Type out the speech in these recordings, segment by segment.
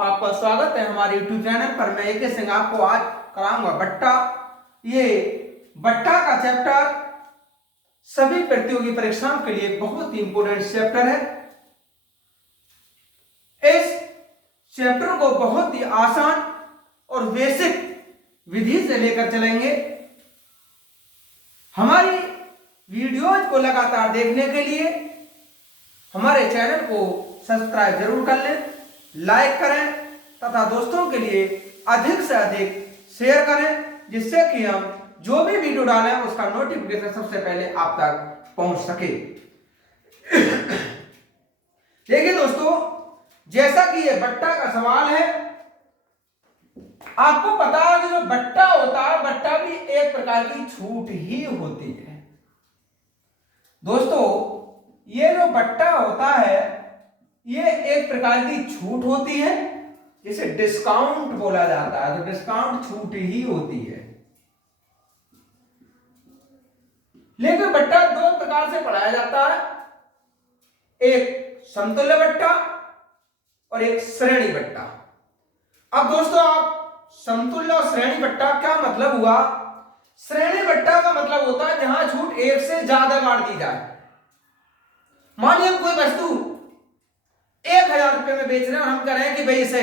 आपका स्वागत है हमारे YouTube चैनल पर। मैं AK सिंह आपको आज कराऊंगा बट्टा। ये बट्टा का चैप्टर सभी प्रतियोगी परीक्षाओं के लिए बहुत ही इंपोर्टेंट चैप्टर है। इस चैप्टर को बहुत ही आसान और बेसिक विधि से लेकर चलेंगे। हमारी वीडियोज को लगातार देखने के लिए हमारे चैनल को सब्सक्राइब जरूर कर लें, लाइक करें तथा दोस्तों के लिए अधिक से अधिक शेयर करें, जिससे कि हम जो भी वीडियो डालें उसका नोटिफिकेशन सबसे पहले आप तक पहुंच सके। देखिए दोस्तों, जैसा कि ये बट्टा का सवाल है, आपको पता है कि जो बट्टा होता है, बट्टा भी एक प्रकार की छूट ही होती है। दोस्तों, ये जो बट्टा होता है ये एक प्रकार की छूट होती है, जिसे डिस्काउंट बोला जाता है। तो डिस्काउंट छूट ही होती है। लेकिन बट्टा दो प्रकार से पढ़ाया जाता है, एक समतुल्य बट्टा और एक श्रेणी बट्टा। अब दोस्तों, आप समतुल्य और श्रेणी बट्टा क्या मतलब हुआ? श्रेणी बट्टा का मतलब होता है जहां छूट एक से ज्यादा बार दी जाए। मान लीजिए कोई वस्तु 1000 रुपए में बेच रहे हैं और हम कह रहे हैं कि भाई इसे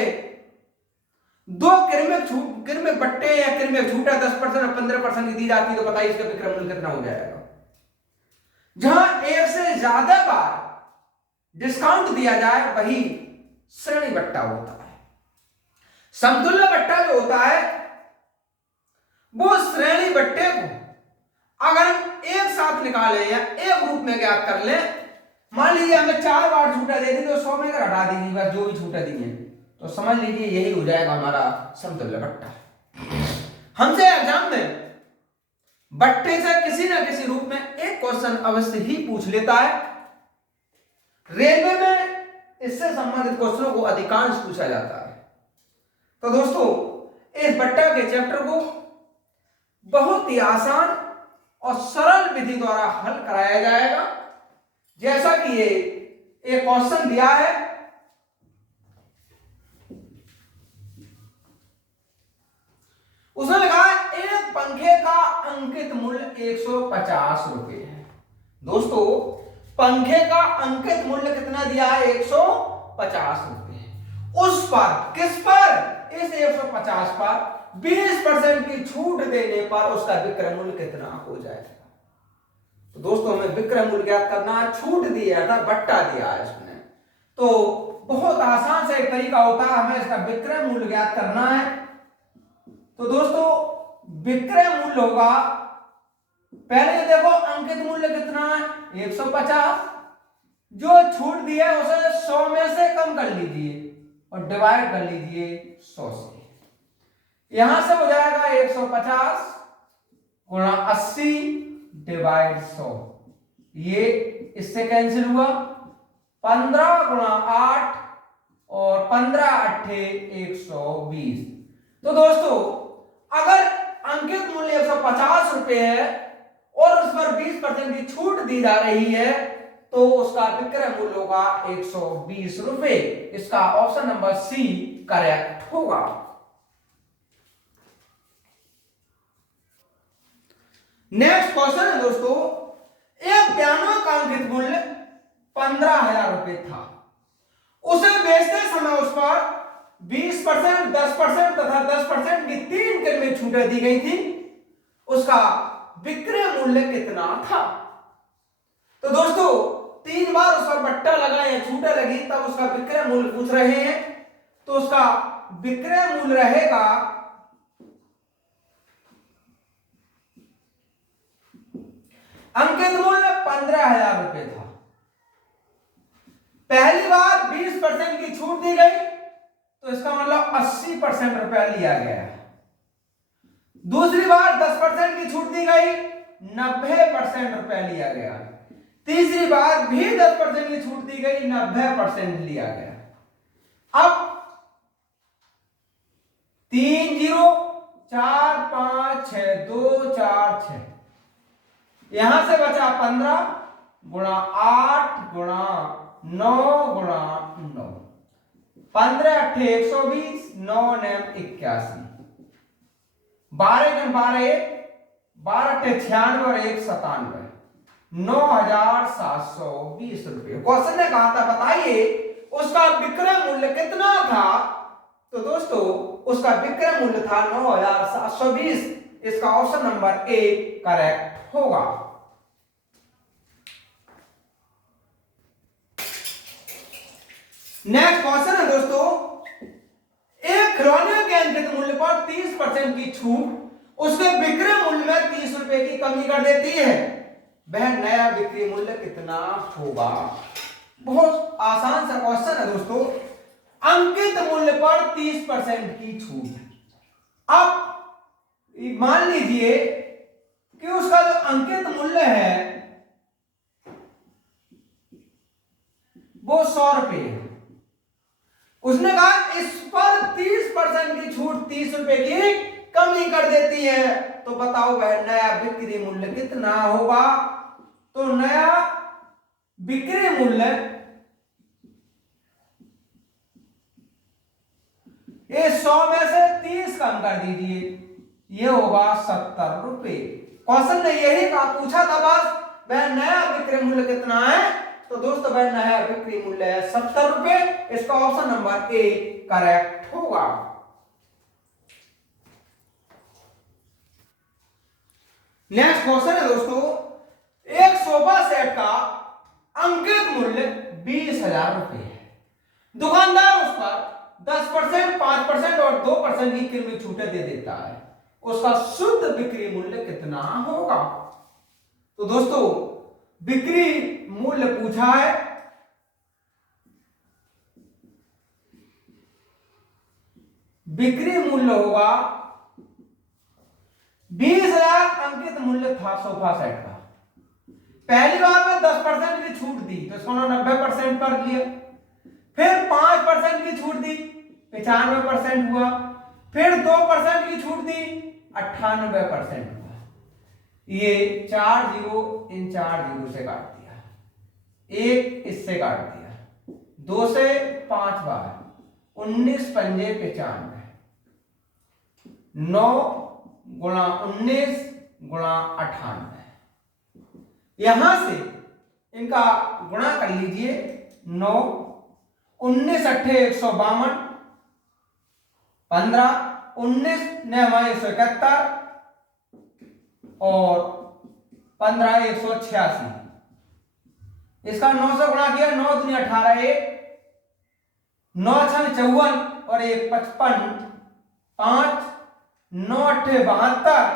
दो किरमिक बट्टे या किरमिक छूट 10% और 15% की दी जाती है, तो बताइए इसका विक्रय मूल्य कितना हो जाएगा? जहां एक से ज्यादा बार डिस्काउंट दिया जाए वही श्रेणी बट्टा होता है। समतुल्य बट्टा जो होता है वो श्रेणी बट्टे को अगर हम एक साथ निकालें या एक रूप में ज्ञात कर लें, मान लीजिए हमें 4 बार छूटा दे दी तो 100 में घटा दीजिए बस जो भी छूटा दी है, तो समझ लीजिए यही हो जाएगा हमारा समतुल्य बट्टा। हमसे एग्जाम में बट्टे से किसी ना किसी रूप में एक क्वेश्चन अवश्य ही पूछ लेता है। रेलवे में इससे संबंधित क्वेश्चनों को अधिकांश पूछा जाता है। तो दोस्तों, इस बट्टा के चैप्टर को बहुत ही आसान और सरल विधि द्वारा हल कराया जाएगा। जैसा कि ये एक क्वेश्चन दिया है, उसने लिखा है एक पंखे का अंकित मूल्य 150 रुपए है। दोस्तों, पंखे का अंकित मूल्य कितना दिया है? 150 रुपए। उस पर, किस पर? इस 150 पर 20% की छूट देने पर उसका विक्रय मूल्य कितना हो जाएगा? तो दोस्तों, हमें विक्रय मूल्य ज्ञात करना है। छूट दिया था, बट्टा दिया है इसने, तो बहुत आसान से एक तरीका होता है, हमें इसका विक्रय मूल्य ज्ञात करना है। तो दोस्तों, विक्रय मूल्य होगा, पहले देखो अंकित मूल्य कितना है? 150। जो छूट दिया है उसे 100 में से कम कर लीजिए और डिवाइड कर लीजिए 100 से। यहां से हो जाएगा 150 गुणा 80 डिवाइड 100। ये इससे कैंसिल हुआ। 15 गुणा 8 और 15 अट्ठे 120। तो दोस्तों, अगर अंकित मूल्य 150 रुपए है और उस पर 20% की छूट दी जा रही है, तो उसका विक्रय मूल्य होगा 120 रुपए। इसका ऑप्शन नंबर सी करेक्ट होगा। नेक्स्ट क्वेश्चन है दोस्तों, एक पियानो का अंकित मूल्य 15,000 रुपए था। उसे बेचते समय उस पर 20%, 10% तथा 10% की 3 किरमिक छूटें दी गई थी। उसका विक्रय मूल्य कितना था? तो दोस्तों, 3 बार उस पर बट्टा लगा या छूटा लगी तब उसका विक्रय मूल्य पूछ रहे हैं। तो उसका विक्रय मूल्य रहेगा अंकित मूल्य 15,000 रुपए था। पहली बार 20% की छूट दी गई तो इसका मतलब 80% रुपया लिया गया। दूसरी बार 10% की छूट दी गई, 90% रुपया लिया गया। तीसरी बार भी 10% की छूट दी गई, 90% लिया गया। अब 3 0 4 5 6 2 4 6, यहां से बचा 15 गुणा 8 गुणा 9 गुणा 9। 15 अट्ठे 120, 9 9 81, 12 12 12 अट्ठे 96 और 1 97, 9,720 रुपये। क्वेश्चन ने कहा था बताइए उसका विक्रय मूल्य कितना था। तो दोस्तों उसका विक्रय मूल्य था 9,720। इसका ऑप्शन नंबर ए करेक्ट होगा। नेक्स्ट क्वेश्चन है दोस्तों, एक खिलौने के अंकित मूल्य पर 30% की छूट उसके विक्रय मूल्य में 30 रुपए की कमी कर देती है, वह नया बिक्री मूल्य कितना होगा। बहुत आसान सा क्वेश्चन है दोस्तों। अंकित मूल्य पर 30% की छूट। अब मान लीजिए कि उसका जो अंकित मूल्य है वो 100 रुपये है। उसने कहा इस पर 30% की छूट 30 रुपए की कमी कर देती है, तो बताओ वह नया बिक्री मूल्य कितना होगा। तो नया बिक्री मूल्य ये 100 में से 30 कम कर दीजिए, ये होगा 70 रुपए। क्वेश्चन ने यही कहा पूछा था बस वह नया बिक्री मूल्य कितना है। तो दोस्तों वह नया बिक्री मूल्य है 70 रुपए। इसका ऑप्शन नंबर ए करेक्ट होगा। नेक्स्ट क्वेश्चन है दोस्तों, एक सोफा सेट का अंकित मूल्य 20,000 रुपए है। दुकानदार उस पर 10%, 5% और 2% की कीमत छूटें दे देता है, उसका शुद्ध बिक्री मूल्य कितना होगा। तो दोस्तों बिक्री मूल्य पूछा है, बिक्री मूल्य होगा 20,000 अंकित मूल्य था सोफा सेट का। पहली बार में 10% की छूट दी तो इसको 90% पर लिया, फिर 5% की छूट दी 95% हुआ, फिर 2% की छूट दी 98% हुआ। ये 4 जीरो इन 4 जीरो से काट दिया, 1 इससे काट दिया, 2 से 5 बार 19 पंजे 95, 9 गुणा 19 गुणा 98। यहां से इनका गुणा कर लीजिए, 9 19 अट्ठे 152, 15 19 9 171 और 15 186। इसका 9 से गुणा किया, 9 दूनी 18, 1 9 छन 54 और 1 55, 5 9 अट्ठे 72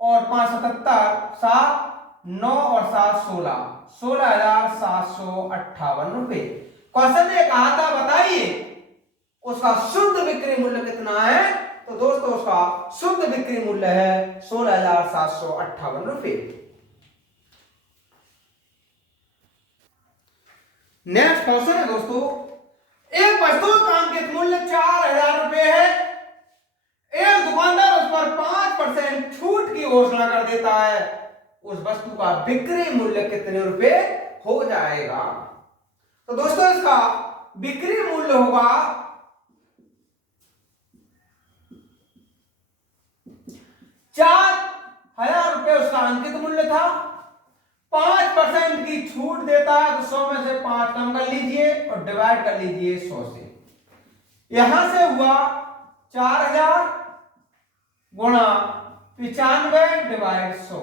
और 5 77, 7 9 और 7 16, 16,758 रुपए। क्वेश्चन ने कहा था बताइए उसका शुद्ध बिक्री मूल्य कितना है। तो दोस्तों उसका शुद्ध बिक्री मूल्य है 16,758 रुपए। नेक्स्ट क्वेश्चन है दोस्तों, एक वस्तु का अंकित मूल्य 4,000 रुपए है। एक दुकानदार उस पर 5% छूट की घोषणा कर देता है, उस वस्तु का बिक्री मूल्य कितने रुपए हो जाएगा। तो दोस्तों इसका बिक्री मूल्य होगा 4,000 रुपए उसका अंकित मूल्य था। 5% की छूट देता है तो 100 में से 5 कम कर लीजिए और डिवाइड कर लीजिए 100 से। यहां से हुआ 4,000 गुणा 95 डिवाइड 100,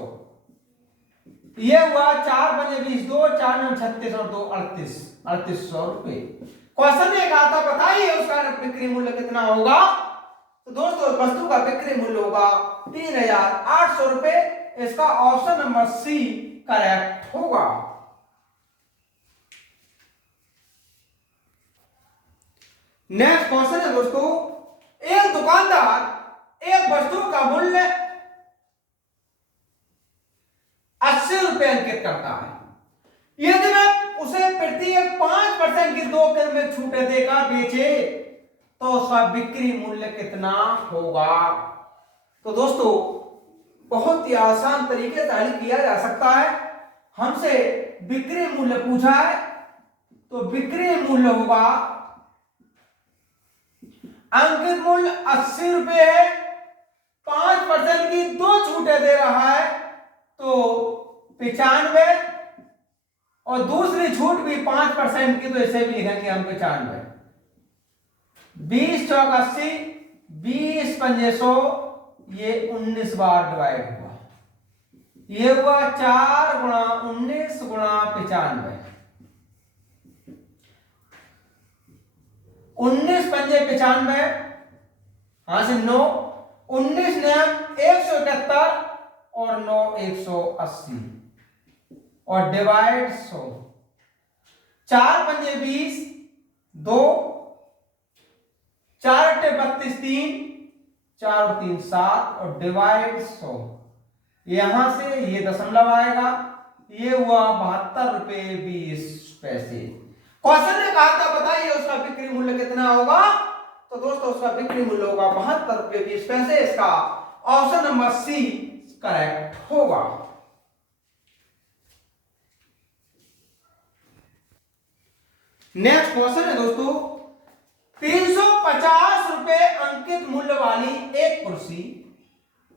ये हुआ 4 बजे 20, 2 4 9 36 और 2 38, 3800 रुपए। क्वेश्चन ने कहा था बताइए उसका बिक्री मूल्य कितना होगा। तो दोस्तों वस्तु का बिक्री मूल्य होगा 3,800 रुपए। इसका ऑप्शन नंबर सी करेक्ट होगा। नेक्स्ट क्वेश्चन है दोस्तों, एक दुकानदार एक वस्तु का मूल्य 80 रुपए अंकित करता है। यदि मैं उसे प्रति 5% की 2 कीमत छूटें देकर बेचे तो उसका बिक्री मूल्य कितना होगा। तो दोस्तों बहुत ही आसान तरीके से हल किया जा सकता है। हमसे बिक्री मूल्य पूछा है तो बिक्री मूल्य होगा अंकित मूल्य 80 रुपए है, 5% की 2 छूटें दे रहा है तो 95, और दूसरी छूट भी 5% की, तो इसे भी लिखेंगे हम 95। 20 चौक 80, 20 पंजे 100, ये 19 बार डिवाइड हुआ, ये हुआ 4 गुणा 19 गुणा 95। 19 पंजे 95, हां से 9, 19 नियम 171 और 9 180 और डिवाइड 100। 4 पंजे 20, 2, 4 अट्ठे 32, 3, 4 और 3 7 और डिवाइड 100। यहां से ये दशमलव आएगा, ये हुआ 72 रुपए 20 पैसे। क्वेश्चन ने कहा था बताइए उसका बिक्री मूल्य कितना होगा, तो दोस्तों उसका बिक्री मूल्य होगा 72 रुपए 20 पैसे। इसका ऑप्शन नंबर सी करेक्ट होगा। नेक्स्ट क्वेश्चन है दोस्तों, 350 रुपए अंकित मूल्य वाली एक कुर्सी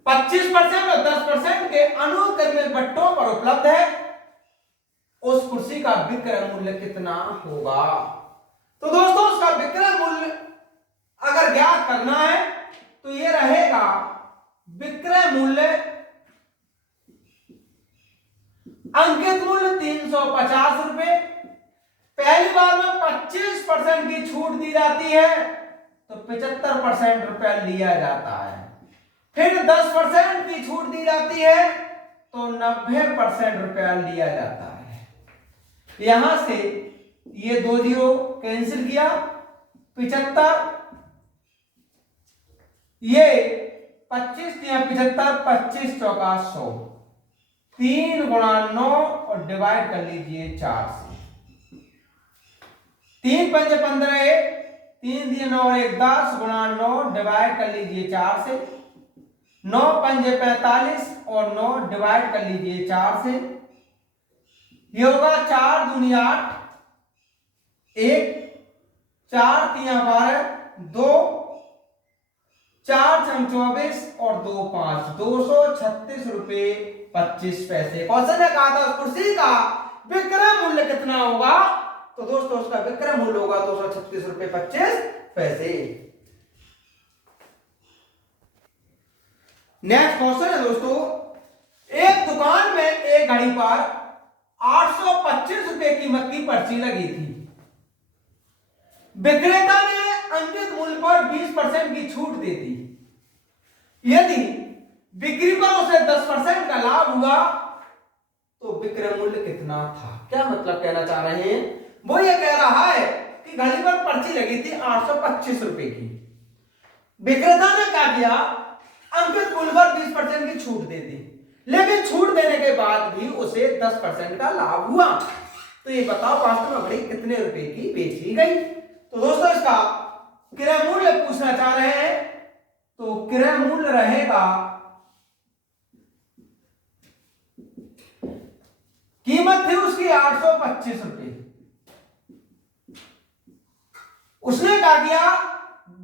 25% और 10% के अनुक्रमिक बट्टों पर उपलब्ध है, उस कुर्सी का विक्रय मूल्य कितना होगा। तो दोस्तों उसका विक्रय मूल्य अगर ज्ञात करना है तो ये रहेगा विक्रय मूल्य, अंकित मूल्य 350 रुपए, पहली बार में 25% की छूट दी जाती है तो 75% रुपया लिया जाता है, फिर 10% की छूट दी जाती है तो 90% रुपया लिया जाता है। यहां से ये 2 जीरो कैंसिल किया, 75, ये 25 या 75, 25 चौका 100, 3 गुणा 9 और डिवाइड कर लीजिए 4 से। 3 पंजे 15, 3 दिए 9 और 1 10 गुणा 9 डिवाइड कर लीजिए 4 से। 9 पंजे 45 और 9 डिवाइड कर लीजिए 4 से। ये होगा 4 दूनी 8, 1, 4 तिया 12, 2, 4 छम 24 और 2 5, 236 रुपए 25 पैसे। क्वेश्चन ने कहा था उस कुर्सी का विक्रय मूल्य कितना होगा, तो दोस्तों उसका विक्रय मूल्य होगा 236 रुपए 25 पैसे। नेक्स्ट क्वेश्चन है दोस्तों, एक दुकान में एक घड़ी पर 825 रुपए कीमत की पर्ची लगी थी, विक्रेता ने अंकित मूल्य पर 20% की छूट दे दी। यदि बिक्री पर उसे 10% का लाभ हुआ तो विक्रय मूल्य कितना था। क्या मतलब कहना चाह रहे हैं, वो ये कह रहा है कि घड़ी पर पर्ची लगी थी 825 रुपए की, विक्रेता ने क्या किया, अंकित मूल्य पर 20% की छूट दे दी, लेकिन छूट देने के बाद भी उसे 10% का लाभ हुआ। तो ये बताओ वास्तव में घड़ी कितने रुपए की बेची गई। तो दोस्तों इसका क्रय मूल्य पूछना चाह रहे हैं, तो क्रय मूल्य रहेगा, कीमत थी उसकी 825 रुपए, उसने क्या किया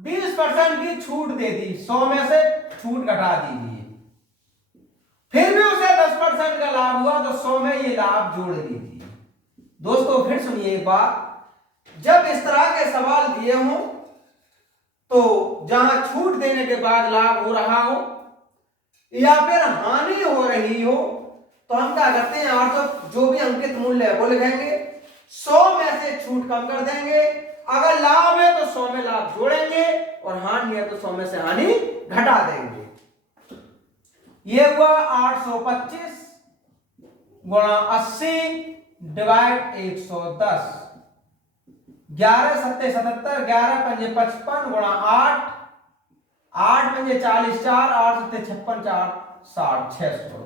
20% की छूट दे दी, 100 में से छूट घटा दीजिए, फिर भी उसे 10% का लाभ हुआ तो 100 में ये लाभ जोड़ दीजिए। दोस्तों फिर सुनिए एक बात, जब इस तरह के सवाल दिए हों तो जहां छूट देने के बाद लाभ हो रहा हो या फिर हानि हो रही हो, तो हम क्या करते हैं यार, तो जो भी अंकित मूल्य है वो लिखेंगे, 100 में से छूट कम कर देंगे, अगर लाभ है तो 100 में लाभ जोड़ेंगे और हानि है तो 100 में से हानि घटा देंगे। ये हुआ 825 गुणा 80 डिवाइड 110, 11 सत्ते 77, 11 पंजे 55 गुणा 8, 8 पंजे 40, 4 8 सत्ते 56, 4 60, 600।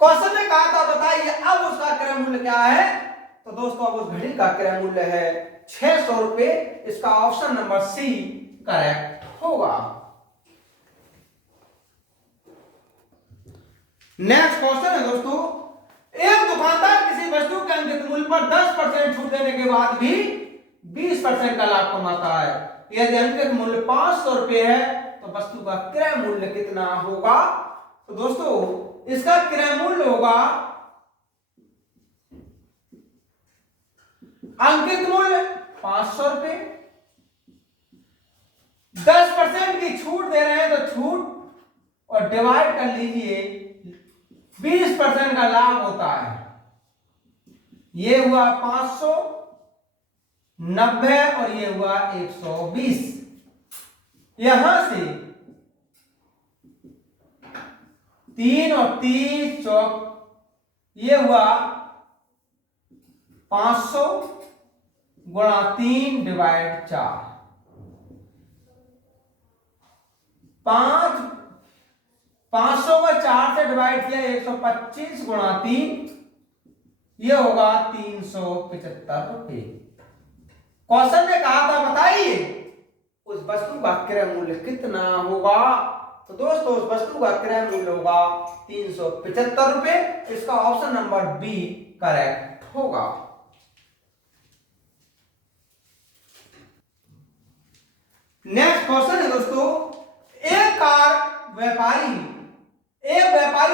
क्वेश्चन ने कहा था बताइए अब उसका क्रय मूल्य क्या है, तो दोस्तों अब उस घड़ी का क्रय मूल्य है 600 रुपए। इसका ऑप्शन नंबर सी करेक्ट होगा। नेक्स्ट क्वेश्चन है दोस्तों, एक दुकानदार किसी वस्तु के अंकित मूल्य पर 10% छूट देने के बाद भी 20% का लाभ कमाता है। यदि अंकित मूल्य 500 रुपये है तो वस्तु का क्रय मूल्य कितना होगा? तो दोस्तों इसका क्रय मूल्य होगा, अंकित मूल्य 500 रुपये, 10% की छूट दे रहे हैं तो छूट और डिवाइड कर लीजिए, 20% का लाभ होता है। ये हुआ 500, 90 और ये हुआ 120। यहां से 3 और 30 चौक, ये हुआ 500 गुणा 3 डिवाइड 4, 500 का 4 से डिवाइड किया 125 गुणा 3, ये होगा 375 रुपये। क्वेश्चन ने कहा था बताइए उस वस्तु का क्रय मूल्य कितना होगा? तो दोस्तों उस वस्तु का क्रय मूल्य होगा 375 रुपये। इसका ऑप्शन नंबर बी करेक्ट होगा। नेक्स्ट क्वेश्चन है दोस्तों, एक व्यापारी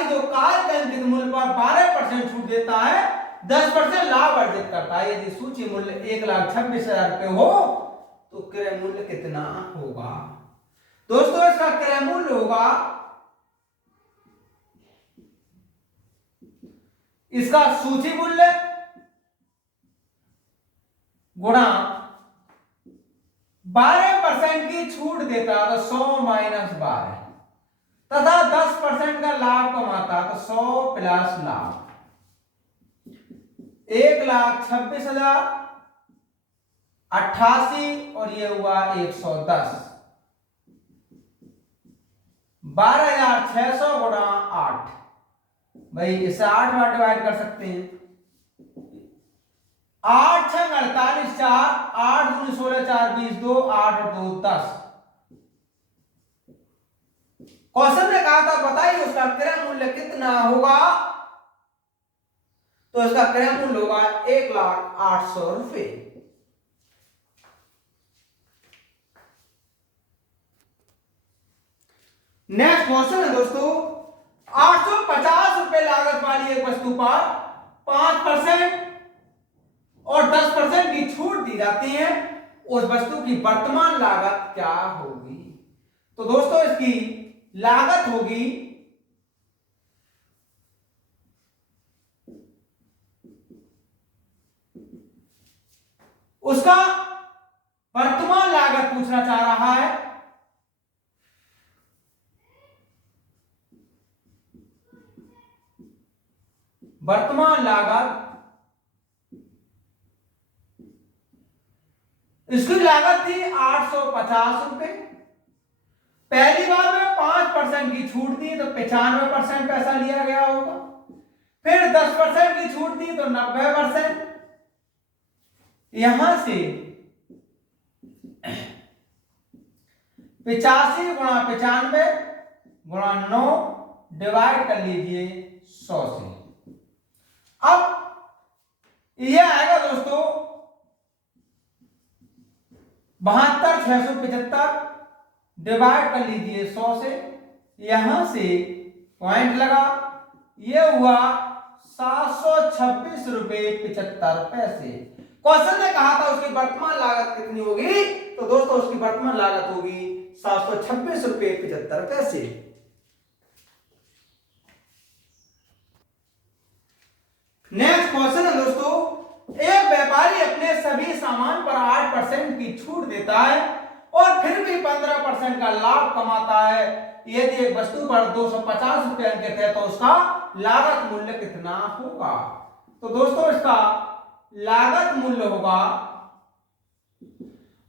जो कार के अंकित मूल्य पर 12% छूट देता है, 10% लाभ अर्जित करता है। यदि सूची मूल्य 1,26,000 रुपये हो तो क्रय मूल्य कितना होगा? दोस्तों इसका क्रय मूल्य होगा, इसका सूची मूल्य गुणा 12% की छूट देता तो 100 माइनस 12 तथा 10% का लाभ कमाता तो 100 प्लस लाभ, 1,26,088 और ये हुआ 110, 12,600 गुणा 8, भाई इसे 8 बार डिवाइड कर सकते हैं, 8 6 48 4, 8 दूनी 16 4 20 2, 8 और 2 10। क्वेश्चन ने कहा था बताइए उसका क्रय मूल्य कितना होगा? तो इसका क्रय मूल्य होगा 1,08,000 रुपये। नेक्स्ट क्वेश्चन है दोस्तों, 850 रुपए लागत वाली एक वस्तु पर 5% और 10% की छूट दी जाती है, उस वस्तु की वर्तमान लागत क्या होगी? तो दोस्तों इसकी लागत होगी, उसका वर्तमान लागत पूछना चाह रहा है, वर्तमान लागत, इसकी लागत थी 850 रुपए। पहली बार में 5% की छूट दी तो 95% पैसा लिया गया होगा, फिर 10% की छूट दी तो 90%, यहां से 85 गुणा 95 गुणा 9 डिवाइड कर लीजिए 100 से। अब यह आएगा दोस्तों 72,675 डिवाइड कर लीजिए 100 से, यहां से पॉइंट लगा, यह हुआ 726 रुपये 75 पैसे। क्वेश्चन ने कहा था उसकी वर्तमान लागत कितनी होगी? तो दोस्तों उसकी वर्तमान लागत होगी 726 रुपये 75 पैसे। नेक्स्ट क्वेश्चन है दोस्तों, एक व्यापारी अपने सभी सामान पर 8% की छूट देता है और फिर भी 15% का लाभ कमाता है। यदि एक वस्तु पर 250 रुपये अंकित है तो उसका लागत मूल्य कितना होगा? तो दोस्तों इसका लागत मूल्य होगा,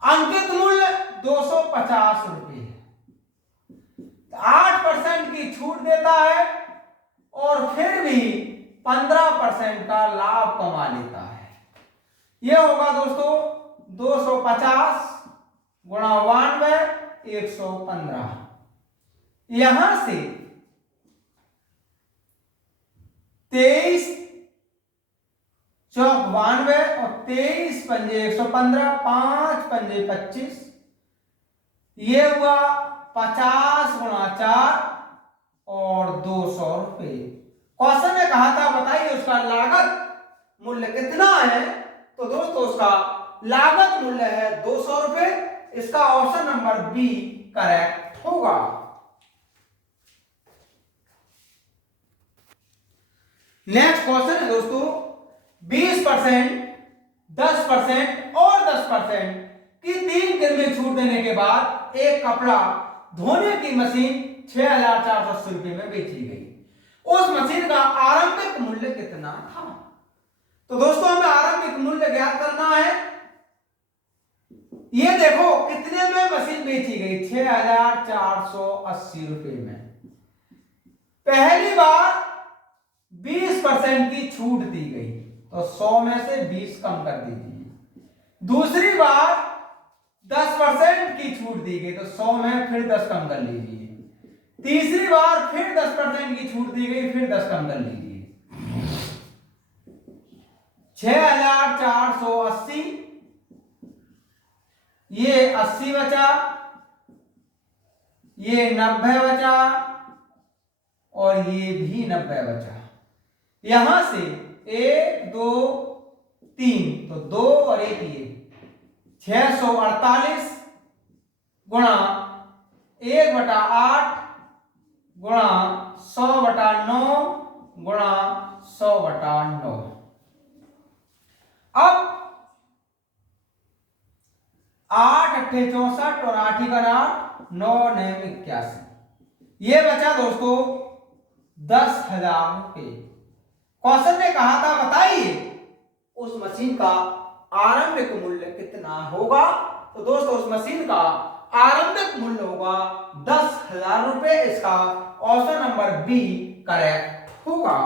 अंकित मूल्य 250 रुपये, 8% की छूट देता है और फिर भी 15% का लाभ कमा लेता है। यह होगा दोस्तों 250 गुणा 92 115, यहां से 23 चौक 92 और 23 पंजे 115, 5 पंजे 25, ये हुआ 50 × 4 और 200 रुपए। क्वेश्चन ने कहा था बताइए उसका लागत मूल्य कितना है, तो दोस्तों उसका लागत मूल्य है 200 रुपए। इसका ऑप्शन नंबर बी करेक्ट होगा। नेक्स्ट क्वेश्चन है दोस्तों 20%, 10% और 10% की 3 किरणें छूट देने के बाद एक कपड़ा धोने की मशीन 6480 रुपए में बेची गई। उस मशीन का आरंभिक मूल्य कितना था? तो दोस्तों हमें आरंभिक मूल्य ज्ञात करना है। ये देखो कितने में मशीन बेची गई, 6480 रुपए में। पहली बार 20% की छूट दी गई तो 100 में से 20 कम कर दीजिए। दूसरी बार 10% की छूट दी गई तो 100 में फिर 10 कम कर लीजिए। तीसरी बार फिर 10% की छूट दी गई, फिर 10 कम कर लीजिए। 6480, ये 80 बचा, ये 90 बचा और ये भी 90 बचा। यहां से 1 2 3 तो 2 और 1 ये 648 गुणा 1/8 गुणा 100/9 गुणा 100/9। अब 8 8 64 और 8 का 8 9 9 81, ये बचा दोस्तों 10,000 रुपए। क्वेश्चन ने कहा था बताइए उस मशीन का आरंभिक मूल्य कितना होगा, तो दोस्तों उस मशीन का आरंभिक मूल्य होगा 10,000 रुपए। इसका ऑप्शन नंबर बी करेक्ट होगा।